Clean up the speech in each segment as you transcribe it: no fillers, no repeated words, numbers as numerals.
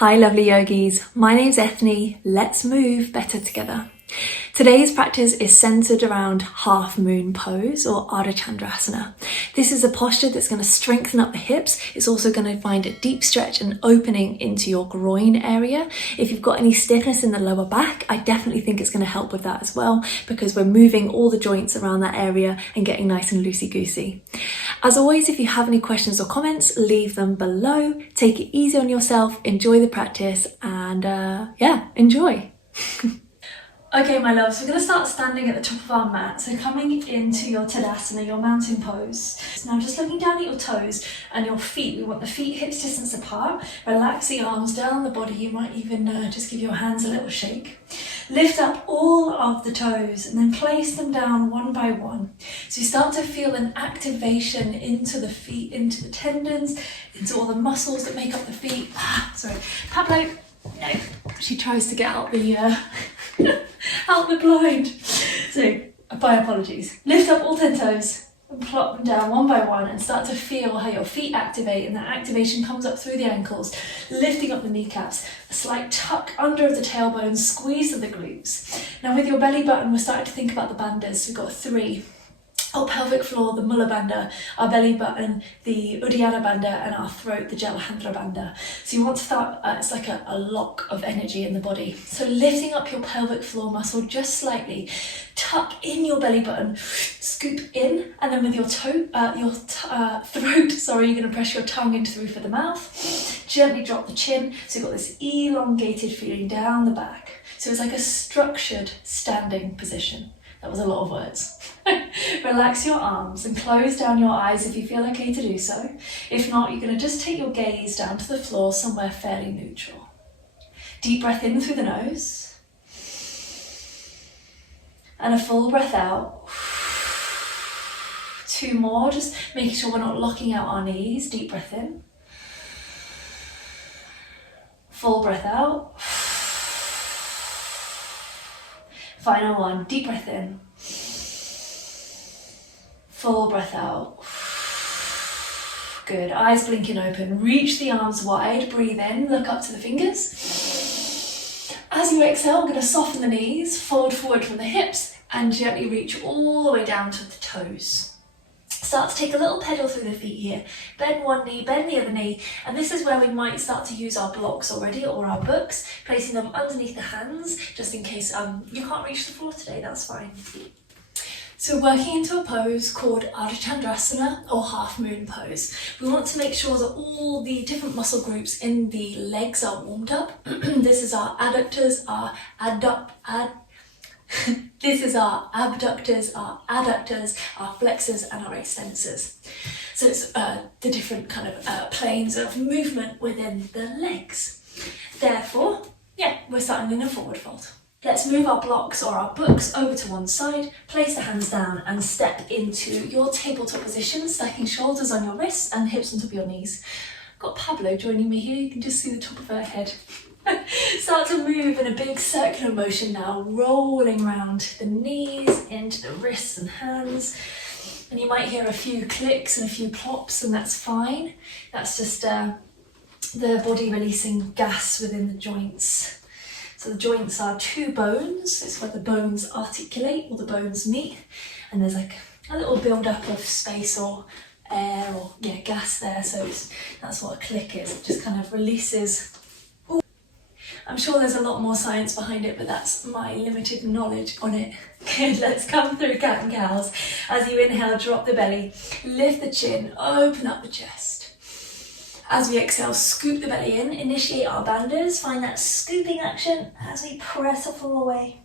Hi lovely yogis, my name's Eithne. Let's move better together. Today's practice is centered around half moon pose or Ardha Chandrasana. This is a posture that's going to strengthen up the hips. It's also going to find a deep stretch and opening into your groin area. If you've got any stiffness in the lower back, I definitely think it's going to help with that as well, because we're moving all the joints around that area and getting nice and loosey-goosey. As always, if you have any questions or comments, leave them below. Take it easy on yourself, enjoy the practice, and enjoy. Okay, my loves, we're going to start standing at the top of our mat. So coming into your Tadasana, your mountain pose. So now just looking down at your toes and your feet. We want the feet hips distance apart. Relax the arms down the body. You might even just give your hands a little shake. Lift up all of the toes and then place them down one by one. So you start to feel an activation into the feet, into the tendons, into all the muscles that make up the feet. Pablo, no, she tries to get out the out the blind. So, my apologies. Lift up all 10 toes and plop them down one by one and start to feel how your feet activate, and that activation comes up through the ankles, lifting up the kneecaps, a slight tuck under of the tailbone, squeeze of the glutes. Now with your belly button, we're starting to think about the bandhas. We've got 3. Our pelvic floor, the Mula Bandha, our belly button, the Uddiyana Bandha, and our throat, the Jalandhara Bandha. So you want to start, it's like a lock of energy in the body. So lifting up your pelvic floor muscle just slightly, tuck in your belly button, scoop in, and then with your throat, you're going to press your tongue into the roof of the mouth. Gently drop the chin, so you've got this elongated feeling down the back. So it's like a structured standing position. That was a lot of words. Relax your arms and close down your eyes if you feel okay to do so. If not, you're going to just take your gaze down to the floor somewhere fairly neutral. Deep breath in through the nose. And a full breath out. 2 more, just making sure we're not locking out our knees. Deep breath in. Full breath out. Final one, deep breath in. Full breath out. Good, eyes blinking open. Reach the arms wide, breathe in, look up to the fingers. As you exhale, I'm going to soften the knees, fold forward from the hips, and gently reach all the way down to the toes. Start to take a little pedal through the feet here. Bend one knee, bend the other knee, and this is where we might start to use our blocks already, or our books, placing them underneath the hands, just in case you can't reach the floor today, that's fine. So working into a pose called Ardha Chandrasana, or half moon pose. We want to make sure that all the different muscle groups in the legs are warmed up. This is our adductors, our this is our abductors, our adductors, our flexors, and our extensors. So it's the different kind of planes of movement within the legs. Therefore, we're starting in a forward fold. Let's move our blocks or our books over to one side, place the hands down and step into your tabletop position, stacking shoulders on your wrists and hips on top of your knees. I've got Pablo joining me here, you can just see the top of her head. Start to move in a big circular motion now, rolling around the knees into the wrists and hands. And you might hear a few clicks and a few plops, and that's fine. That's just the body releasing gas within the joints. So the joints are 2 bones. It's where the bones articulate or the bones meet. And there's like a little build-up of space or air or gas there. So that's what a click is. It just kind of releases. I'm sure there's a lot more science behind it, but that's my limited knowledge on it. Good, let's come through cat and cows. As you inhale, drop the belly, lift the chin, open up the chest. As we exhale, scoop the belly in, initiate our bandhas, find that scooping action as we press a full away.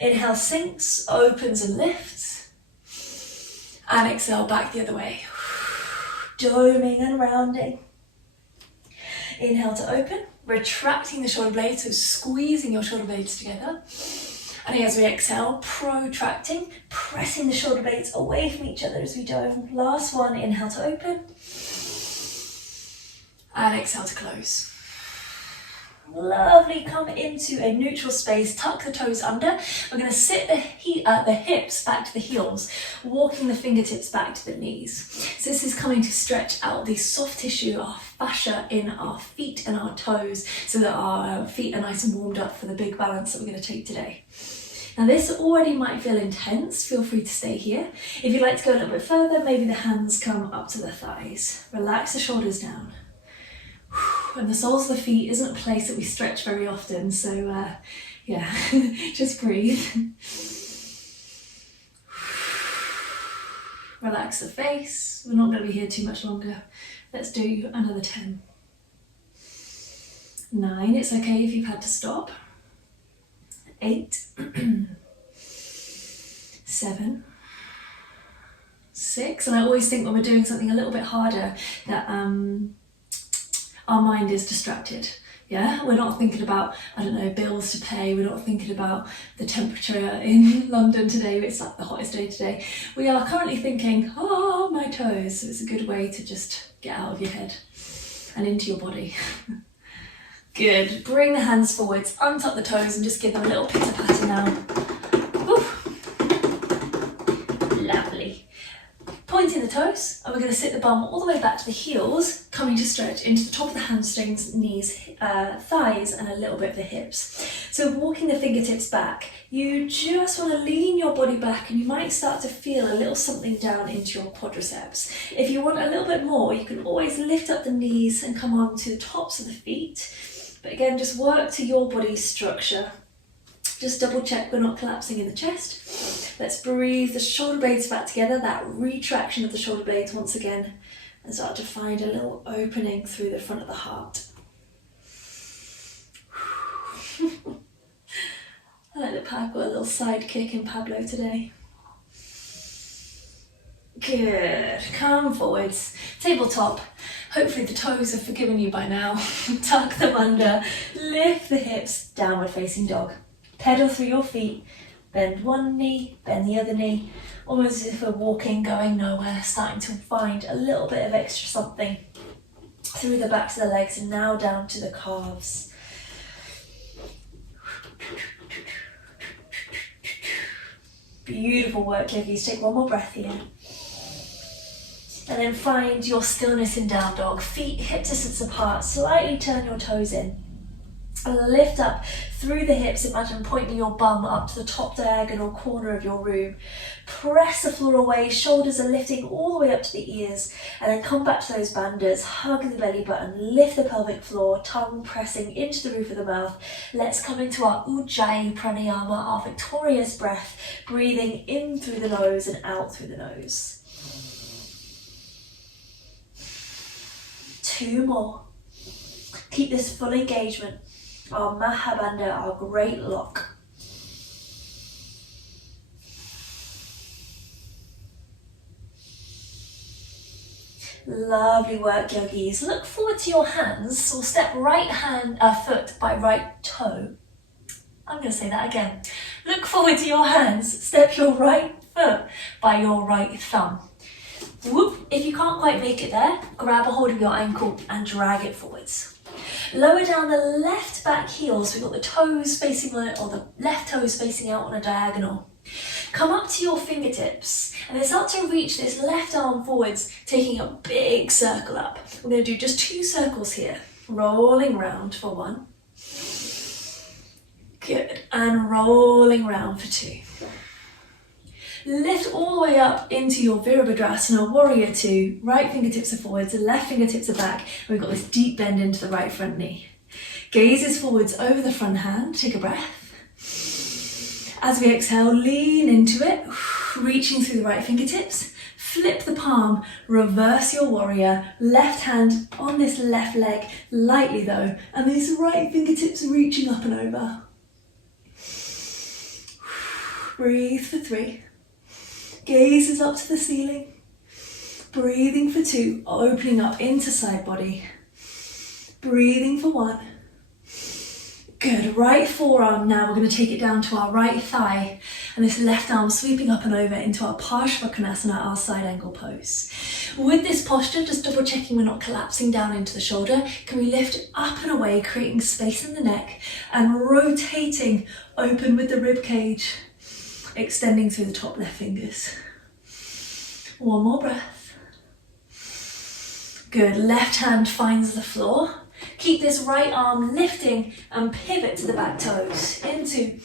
Inhale, sinks, opens and lifts. And exhale, back the other way. Doming and rounding. Inhale to open. Retracting the shoulder blades, so squeezing your shoulder blades together. And as we exhale, protracting, pressing the shoulder blades away from each other as we dove. Last one, inhale to open. And exhale to close. Lovely, come into a neutral space, tuck the toes under. We're going to sit the hips back to the heels, walking the fingertips back to the knees. So this is coming to stretch out the soft tissue, our fascia in our feet and our toes, so that our feet are nice and warmed up for the big balance that we're going to take today. Now this already might feel intense, feel free to stay here. If you'd like to go a little bit further, maybe the hands come up to the thighs. Relax the shoulders down. And the soles of the feet isn't a place that we stretch very often, so yeah, just breathe. Relax the face. We're not going to be here too much longer. Let's do another 10. 9, it's okay if you've had to stop. 8, 7, 6, and I always think when we're doing something a little bit harder that our mind is distracted. Yeah, we're not thinking about, I don't know, bills to pay, we're not thinking about the temperature in London today, it's like the hottest day today. We are currently thinking, oh, my toes. So it's a good way to just get out of your head and into your body. Good. Bring the hands forwards, untuck the toes and just give them a little pitter patter now. Oof. Lovely. Pointing the toes, and we're going to sit the bum all the way back to the heels, coming to stretch into the top of the hamstrings, knees, thighs, and a little bit of the hips. So walking the fingertips back, you just want to lean your body back and you might start to feel a little something down into your quadriceps. If you want a little bit more, you can always lift up the knees and come on to the tops of the feet. But again, just work to your body's structure. Just double check we're not collapsing in the chest. Let's breathe the shoulder blades back together, that retraction of the shoulder blades once again, and start to find a little opening through the front of the heart. I like that I've got a little sidekick in Pablo today. Good. Come forwards. Tabletop. Hopefully the toes have forgiven you by now. Tuck them under. Lift the hips. Downward facing dog. Pedal through your feet. Bend one knee, bend the other knee. Almost as if we're walking, going nowhere. Starting to find a little bit of extra something through the backs of the legs and now down to the calves. Beautiful work, yogis. Take one more breath here. And then find your stillness in down dog. Feet hip distance apart. Slightly turn your toes in. And lift up through the hips. Imagine pointing your bum up to the top diagonal corner of your room. Press the floor away. Shoulders are lifting all the way up to the ears. And then come back to those bandhas. Hug the belly button. Lift the pelvic floor. Tongue pressing into the roof of the mouth. Let's come into our Ujjayi Pranayama, our victorious breath. Breathing in through the nose and out through the nose. 2 more. Keep this full engagement. Our Mahabandha, our great lock. Lovely work, yogis. Look forward to your hands. We'll step right foot by right toe. I'm going to say that again. Look forward to your hands. Step your right foot by your right thumb. Whoop. If you can't quite make it there, grab a hold of your ankle and drag it forwards. Lower down the left back heel, so we've got the toes facing on it, or the left toes facing out on a diagonal. Come up to your fingertips and then start to reach this left arm forwards, taking a big circle up. We're going to do just 2 circles here. Rolling round for 1. Good. And rolling round for 2. Lift all the way up into your Virabhadrasana, Warrior 2. Right fingertips are forwards, left fingertips are back. And we've got this deep bend into the right front knee. Gazes forwards over the front hand. Take a breath. As we exhale, lean into it, reaching through the right fingertips. Flip the palm, reverse your warrior. Left hand on this left leg, lightly though. And these right fingertips reaching up and over. Breathe for 3. Gazes up to the ceiling. Breathing for 2, opening up into side body. Breathing for 1. Good, right forearm now, we're going to take it down to our right thigh. And this left arm sweeping up and over into our Parshvakonasana, our side angle pose. With this posture, just double checking we're not collapsing down into the shoulder. Can we lift up and away, creating space in the neck and rotating open with the rib cage. Extending through the top left fingers. 1 more breath. Good, left hand finds the floor. Keep this right arm lifting and pivot to the back toes into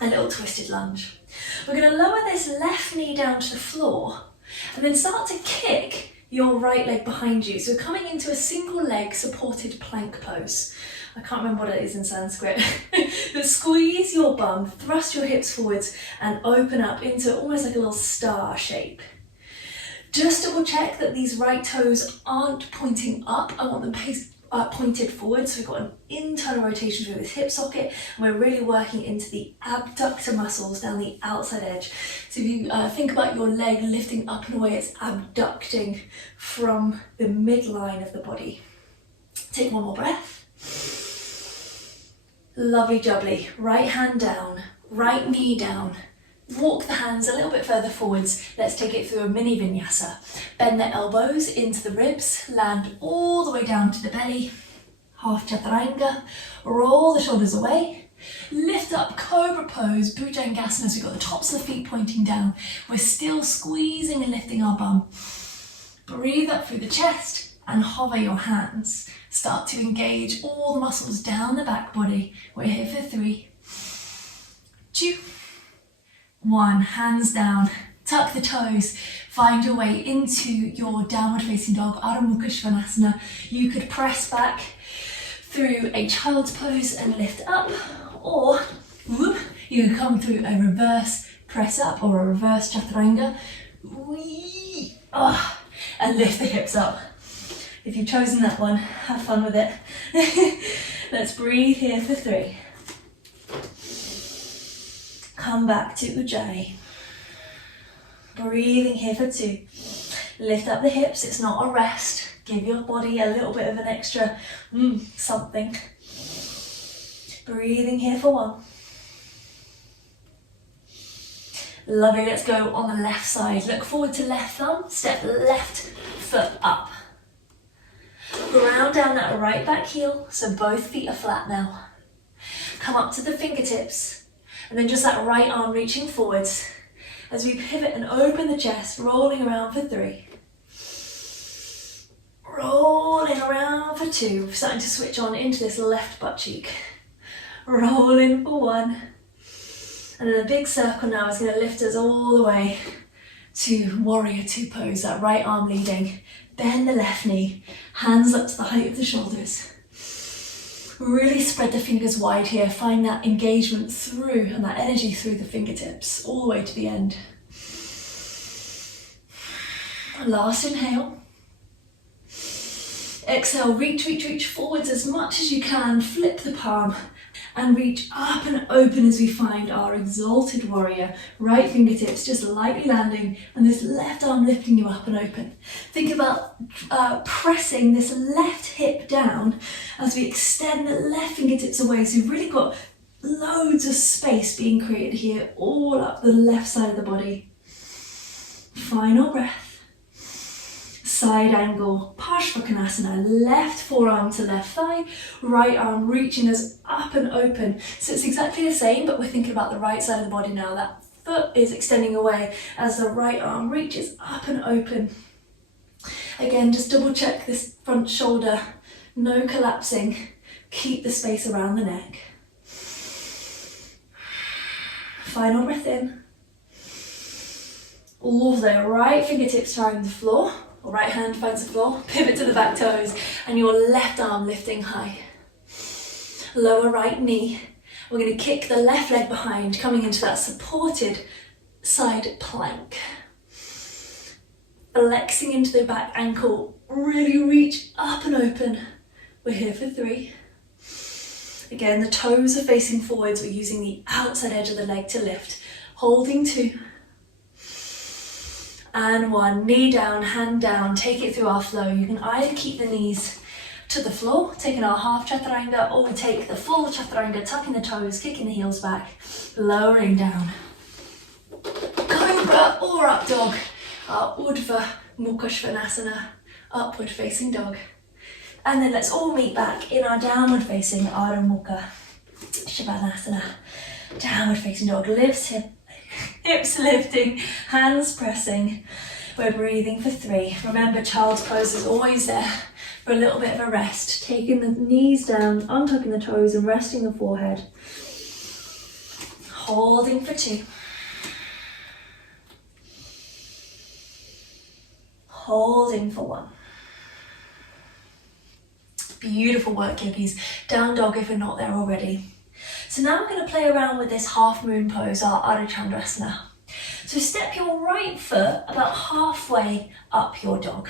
a little twisted lunge. We're going to lower this left knee down to the floor and then start to kick your right leg behind you. So coming into a single leg supported plank pose. I can't remember what it is in Sanskrit. But squeeze your bum, thrust your hips forwards and open up into almost like a little star shape. Just double check that these right toes aren't pointing up. I want them pointed forward, so we've got an internal rotation through this hip socket, and we're really working into the abductor muscles down the outside edge. So if you think about your leg lifting up and away, it's abducting from the midline of the body. Take one more breath. Lovely jubbly. Right hand down, right knee down. Walk the hands a little bit further forwards. Let's take it through a mini vinyasa. Bend the elbows into the ribs, land all the way down to the belly. Half chaturanga. Roll the shoulders away. Lift up cobra pose, bhujangasana. So we've got the tops of the feet pointing down. We're still squeezing and lifting our bum. Breathe up through the chest and hover your hands. Start to engage all the muscles down the back body. We're here for 3, 2, 1, hands down, tuck the toes, find your way into your downward facing dog, Ardha Chandrasana. You could press back through a child's pose and lift up, or whoop, you can come through a reverse press up or a reverse chaturanga, and lift the hips up. If you've chosen that one, have fun with it. Let's breathe here for 3. Come back to Ujjayi. Breathing here for 2. Lift up the hips, it's not a rest. Give your body a little bit of an extra something. Breathing here for 1. Lovely, let's go on the left side. Look forward to left thumb, step left foot up. Ground down that right back heel, so both feet are flat now. Come up to the fingertips. And then just that right arm reaching forwards as we pivot and open the chest, rolling around for 3. Rolling around for 2. Starting to switch on into this left butt cheek. Rolling for 1. And then a big circle now is going to lift us all the way to warrior 2 pose, that right arm leading. Bend the left knee, hands up to the height of the shoulders. Really spread the fingers wide here. Find that engagement through and that energy through the fingertips all the way to the end. Last inhale. Exhale, reach forwards as much as you can. Flip the palm and reach up and open as we find our exalted warrior. Right fingertips just lightly landing and this left arm lifting you up and open. Think about pressing this left hip down as we extend the left fingertips away. So you've really got loads of space being created here, all up the left side of the body. Final breath. Side angle, Parshvakonasana, left forearm to left thigh, right arm reaching us up and open. So it's exactly the same, but we're thinking about the right side of the body now. That foot is extending away as the right arm reaches up and open. Again, just double check this front shoulder, no collapsing. Keep the space around the neck. Final breath in. All of the right fingertips find the floor. Right hand finds the floor, pivot to the back toes, and your left arm lifting high. Lower right knee. We're going to kick the left leg behind, coming into that supported side plank. Flexing into the back ankle, really reach up and open. We're here for 3. Again, the toes are facing forwards. We're using the outside edge of the leg to lift. Holding 2. And 1, knee down, hand down, take it through our flow. You can either keep the knees to the floor, taking our half chaturanga, or we take the full chaturanga, tucking the toes, kicking the heels back, lowering down. Cobra or up dog, our Urdhva Mukha Svanasana, upward facing dog. And then let's all meet back in our downward facing Ardha Mukha Svanasana. Downward facing dog, hips lifting, hands pressing. We're breathing for 3. Remember, child's pose is always there for a little bit of a rest. Taking the knees down, untucking the toes and resting the forehead. Holding for 2. Holding for 1. Beautiful work, yogis. Down dog if you're not there already. So now I'm going to play around with this half moon pose, our Ardha Chandrasana. So step your right foot about halfway up your dog.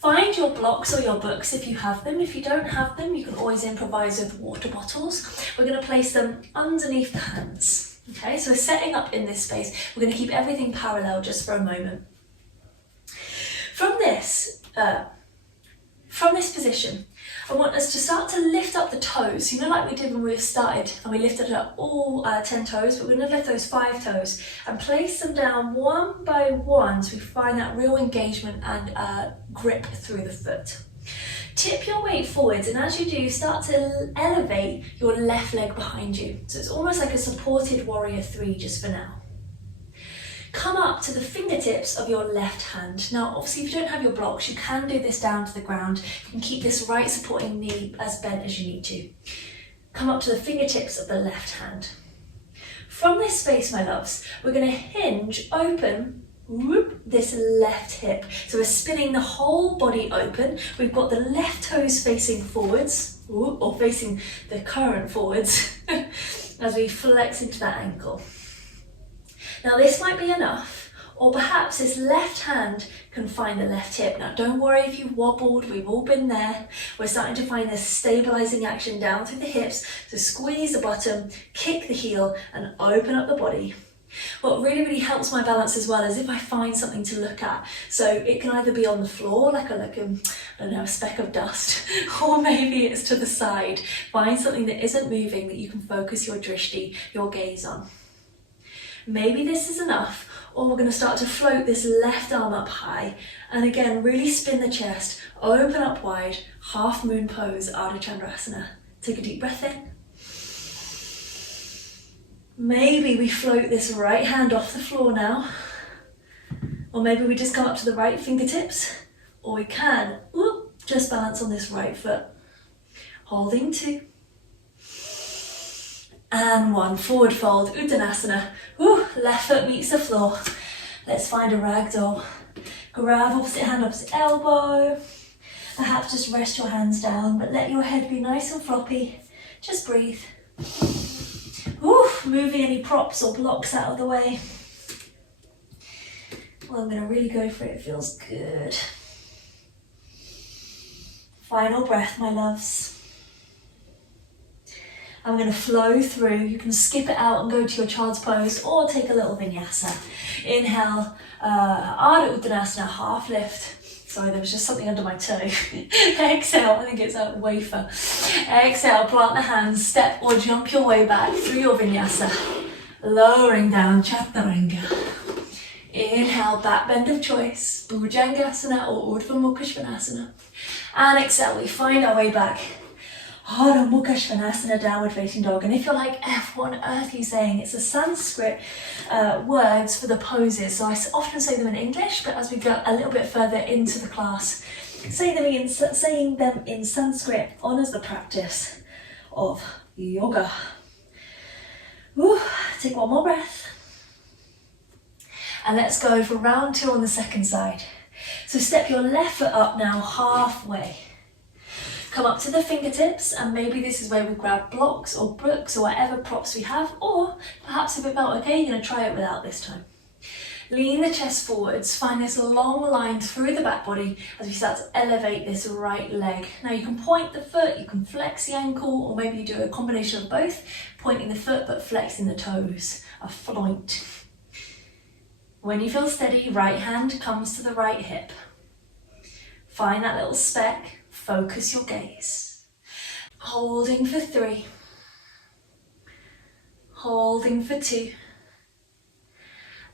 Find your blocks or your books if you have them. If you don't have them, you can always improvise with water bottles. We're going to place them underneath the hands. Okay, so setting up in this space, we're going to keep everything parallel just for a moment. From this position, I want us to start to lift up the toes. You know, like we did when we started and we lifted up all 10 toes, but we're going to lift those 5 toes and place them down one by one so we find that real engagement and grip through the foot. Tip your weight forwards, and as you do, start to elevate your left leg behind you. So it's almost like a supported warrior 3 just for now. Come up to the fingertips of your left hand. Now, obviously, if you don't have your blocks, you can do this down to the ground. You can keep this right supporting knee as bent as you need to. Come up to the fingertips of the left hand. From this space, my loves, we're going to hinge open this left hip. So we're spinning the whole body open. We've got the left toes facing forwards, or facing the current forwards, as we flex into that ankle. Now this might be enough, or perhaps this left hand can find the left hip. Now don't worry if you wobbled, we've all been there. We're starting to find this stabilising action down through the hips, so squeeze the bottom, kick the heel and open up the body. What really helps my balance as well is if I find something to look at. So it can either be on the floor, like a speck of dust, or maybe it's to the side. Find something that isn't moving that you can focus your drishti, your gaze on. Maybe this is enough, or we're going to start to float this left arm up high, and again really spin the chest, open up wide, half moon pose, Ardha Chandrasana. Take a deep breath in. Maybe we float this right hand off the floor now, or maybe we just come up to the right fingertips, or we can just balance on this right foot. Holding 2. And 1, forward fold, Uttanasana. Left foot meets the floor. Let's find a ragdoll. Grab opposite hand, opposite elbow. Perhaps just rest your hands down, but let your head be nice and floppy. Just breathe. Moving any props or blocks out of the way. Well, I'm going to really go for it. It feels good. Final breath, my loves. I'm going to flow through. You can skip it out and go to your child's pose or take a little vinyasa. Inhale, Ardha Uttanasana, half lift. Sorry, there was just something under my toe. Exhale, I think it's a wafer. Exhale, plant the hands, step or jump your way back through your vinyasa. Lowering down, Chaturanga. Inhale, back bend of choice, Bhujangasana or Urdhva Mukha Svanasana. And exhale, we find our way back. Ardha Mukha Svanasana, downward facing dog. And if you're like, what on earth are you saying? It's the Sanskrit words for the poses. So I often say them in English, but as we go a little bit further into the class, saying them in Sanskrit honours the practice of yoga. Take one more breath. And let's go for round 2 on the second side. So step your left foot up now halfway. Come up to the fingertips, and maybe this is where we grab blocks or books or whatever props we have, or perhaps if it felt okay, you're going to try it without this time. Lean the chest forwards, find this long line through the back body as we start to elevate this right leg. Now you can point the foot, you can flex the ankle, or maybe you do a combination of both, pointing the foot but flexing the toes, a floint. When you feel steady, right hand comes to the right hip. Find that little speck. Focus your gaze. Holding for 3. Holding for 2.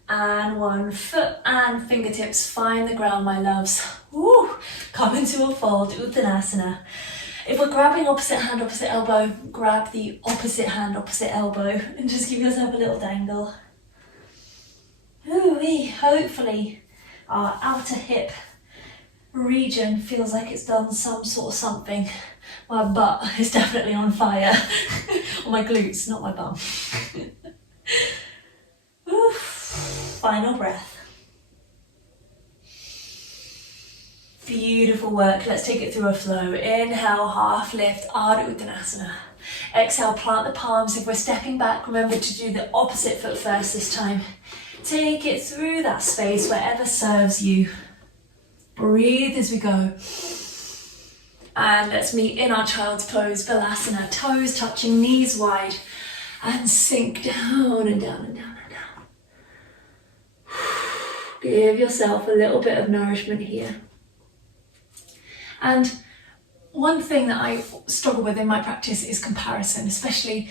And 1. Foot and fingertips find the ground, my loves. Come into a fold, Uttanasana. If we're grabbing opposite hand, opposite elbow, grab the opposite hand, opposite elbow, and just give yourself a little dangle. Hopefully our outer hip region feels like it's done some sort of something. My butt is definitely on fire. Or my glutes, not my bum. Final breath. Beautiful work. Let's take it through a flow. Inhale, half lift, Ardha Chandrasana. Exhale, plant the palms. If we're stepping back, remember to do the opposite foot first this time. Take it through that space wherever serves you. Breathe as we go. And let's meet in our child's pose, Balasana. Toes touching, knees wide. And sink down and down and down and down. Give yourself a little bit of nourishment here. And one thing that I struggle with in my practice is comparison, especially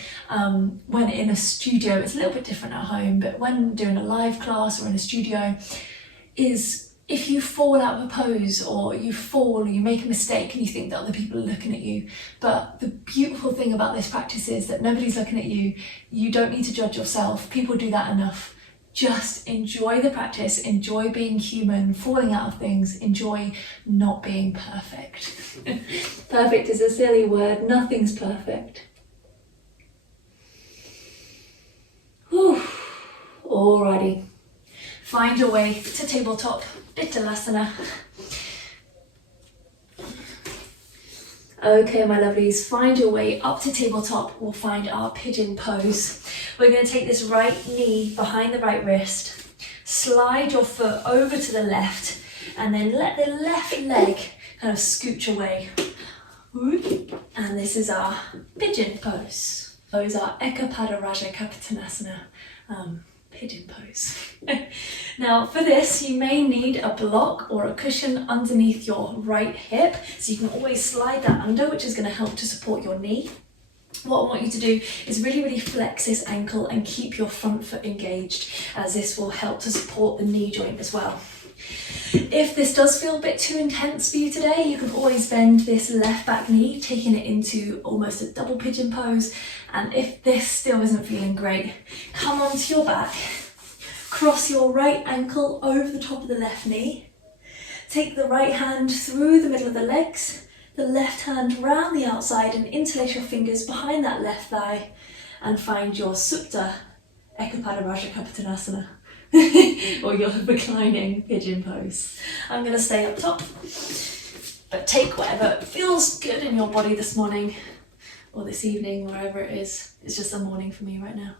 when in a studio. It's a little bit different at home, but when doing a live class or in a studio, is if you fall out of a pose or you fall or you make a mistake and you think that other people are looking at you. But the beautiful thing about this practice is that nobody's looking at you. You don't need to judge yourself. People do that enough. Just enjoy the practice, enjoy being human, falling out of things, enjoy not being perfect. Perfect is a silly word, nothing's perfect. Whew. Alrighty, find your way to tabletop, Uttanasana. Okay, my lovelies, find your way up to tabletop. We'll find our pigeon pose. We're going to take this right knee behind the right wrist, slide your foot over to the left, and then let the left leg kind of scooch away. And this is our pigeon pose. Those are Ekapada Raja Kapitanasana, pigeon pose. Now for this you may need a block or a cushion underneath your right hip, so you can always slide that under, which is going to help to support your knee. What I want you to do is really flex this ankle and keep your front foot engaged, as this will help to support the knee joint as well. If this does feel a bit too intense for you today, you can always bend this left back knee, taking it into almost a double pigeon pose. And if this still isn't feeling great, come onto your back, cross your right ankle over the top of the left knee, take the right hand through the middle of the legs, the left hand round the outside and interlace your fingers behind that left thigh, and find your Supta Ekapada Raja Kapitanasana. Or your reclining pigeon pose. I'm going to stay up top, but take whatever feels good in your body this morning or this evening, wherever it is. It's just a morning for me right now.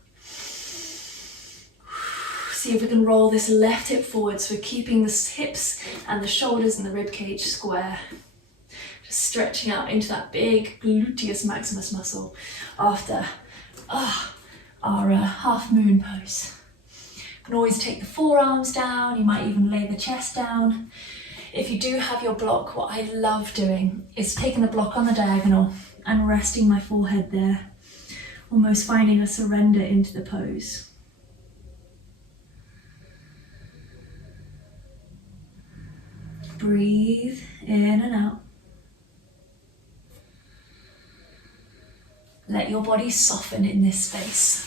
See if we can roll this left hip forward, so we're keeping the hips and the shoulders and the rib cage square. Just stretching out into that big gluteus maximus muscle after our half moon pose. You can always take the forearms down, you might even lay the chest down. If you do have your block, what I love doing is taking the block on the diagonal and resting my forehead there, almost finding a surrender into the pose. Breathe in and out. Let your body soften in this space.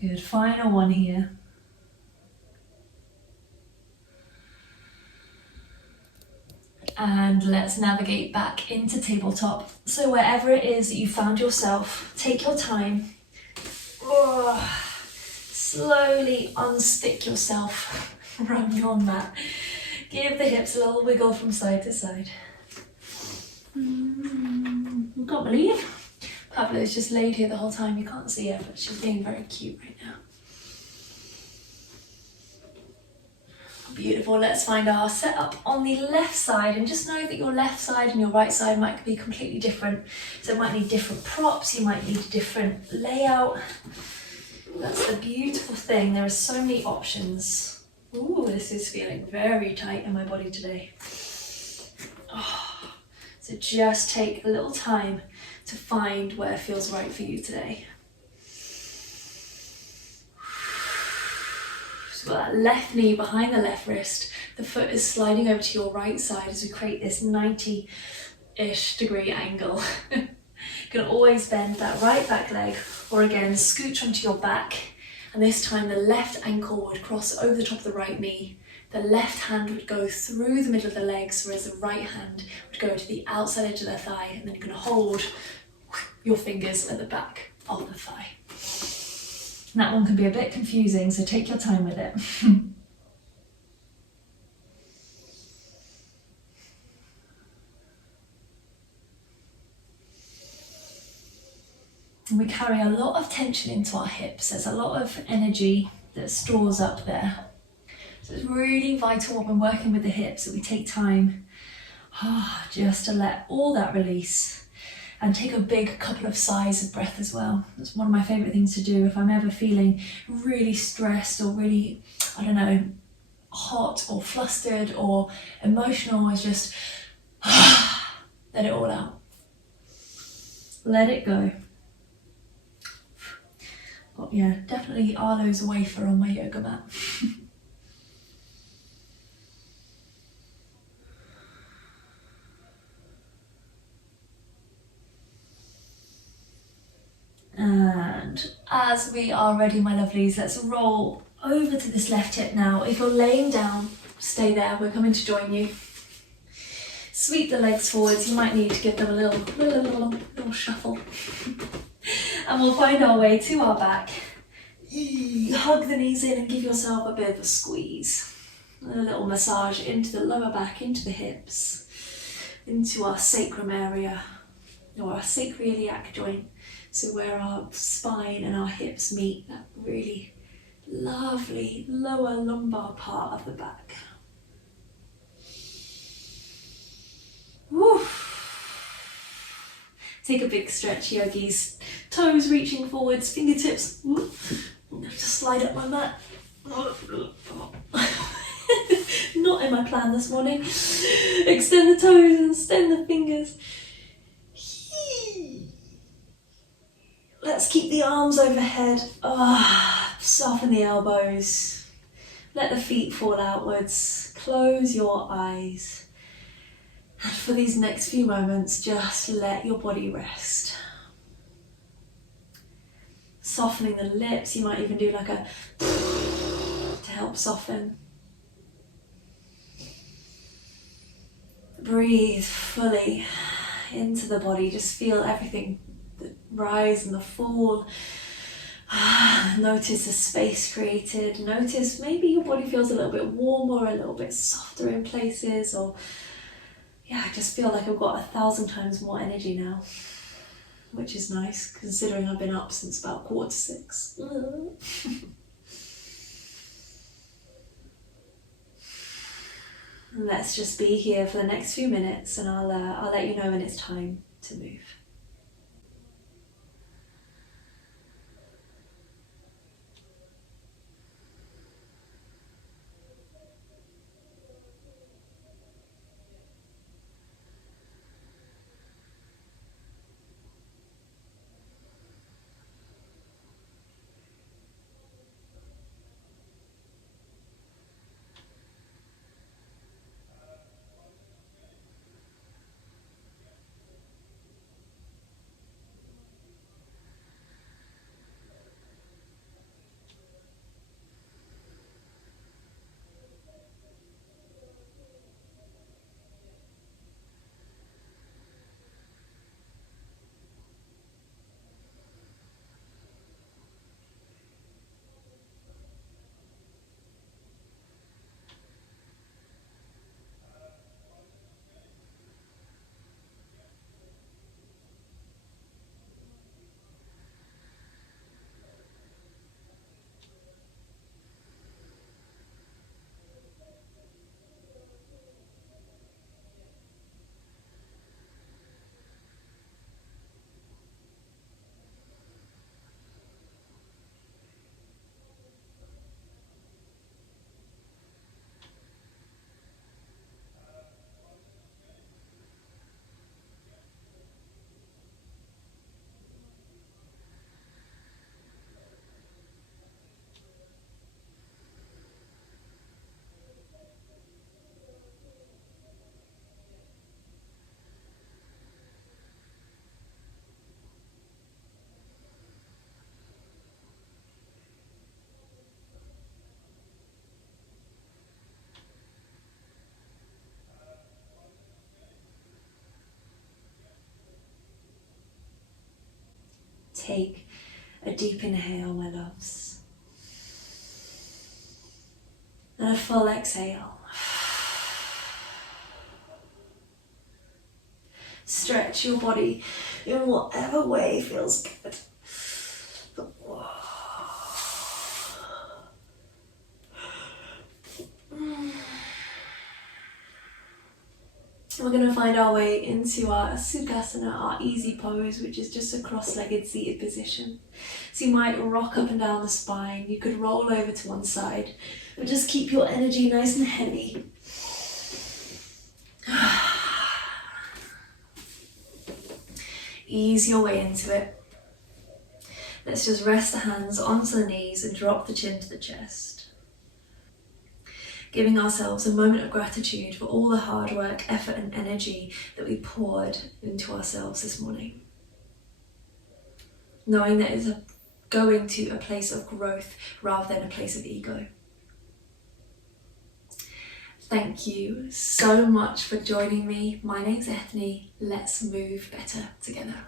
Good, final one here. And let's navigate back into tabletop. So wherever it is that you found yourself, take your time. Slowly unstick yourself from your mat. Give the hips a little wiggle from side to side. I can't believe Pablo's just laid here the whole time. You can't see her, but she's being very cute right now. Beautiful. Let's find our setup on the left side, and just know that your left side and your right side might be completely different. So it might need different props, you might need a different layout. That's the beautiful thing. There are so many options. Ooh, this is feeling very tight in my body today. So just take a little time to find where feels right for you today. So we've got that left knee behind the left wrist. The foot is sliding over to your right side as we create this 90-ish degree angle. You can always bend that right back leg, or again, scooch onto your back. And this time the left ankle would cross over the top of the right knee. The left hand would go through the middle of the legs, whereas the right hand would go to the outside edge of the thigh, and then you're going to hold your fingers at the back of the thigh. And that one can be a bit confusing, so take your time with it. And we carry a lot of tension into our hips. There's a lot of energy that stores up there. So it's really vital when we're working with the hips that we take time just to let all that release, and take a big couple of sighs of breath as well. That's one of my favourite things to do if I'm ever feeling really stressed or really, I don't know, hot or flustered or emotional, is just let it all out. Let it go. Oh, yeah, definitely Arlo's wafer on my yoga mat. And as we are ready, my lovelies, let's roll over to this left hip now. If you're laying down, stay there. We're coming to join you. Sweep the legs forwards. You might need to give them a little shuffle. And we'll find our way to our back. Hug the knees in and give yourself a bit of a squeeze. And a little massage into the lower back, into the hips, into our sacrum area, or our sacroiliac joint. So where our spine and our hips meet, that really lovely lower lumbar part of the back. Woo. Take a big stretch, yogis. Toes reaching forwards, fingertips. Just slide up my mat. Not in my plan this morning. Extend the toes and extend the fingers. Let's keep the arms overhead. Soften the elbows. Let the feet fall outwards. Close your eyes. And for these next few moments, just let your body rest. Softening the lips. You might even do like a to help soften. Breathe fully into the body. Just feel everything, the rise and the fall. Notice the space created. Notice maybe your body feels a little bit warmer, a little bit softer in places, or yeah, I just feel like I've got 1,000 times more energy now, which is nice considering I've been up since about 5:45. And let's just be here for the next few minutes, and I'll let you know when it's time to move. Take a deep inhale, my loves. And a full exhale. Stretch your body in whatever way feels good. We're going to find our way into our Sukhasana, our easy pose, which is just a cross-legged seated position. So you might rock up and down the spine, you could roll over to one side, but just keep your energy nice and heavy. Ease your way into it. Let's just rest the hands onto the knees and drop the chin to the chest. Giving ourselves a moment of gratitude for all the hard work, effort and energy that we poured into ourselves this morning. Knowing that it's going to a place of growth rather than a place of ego. Thank you so much for joining me. My name's Eithne. Let's move better together.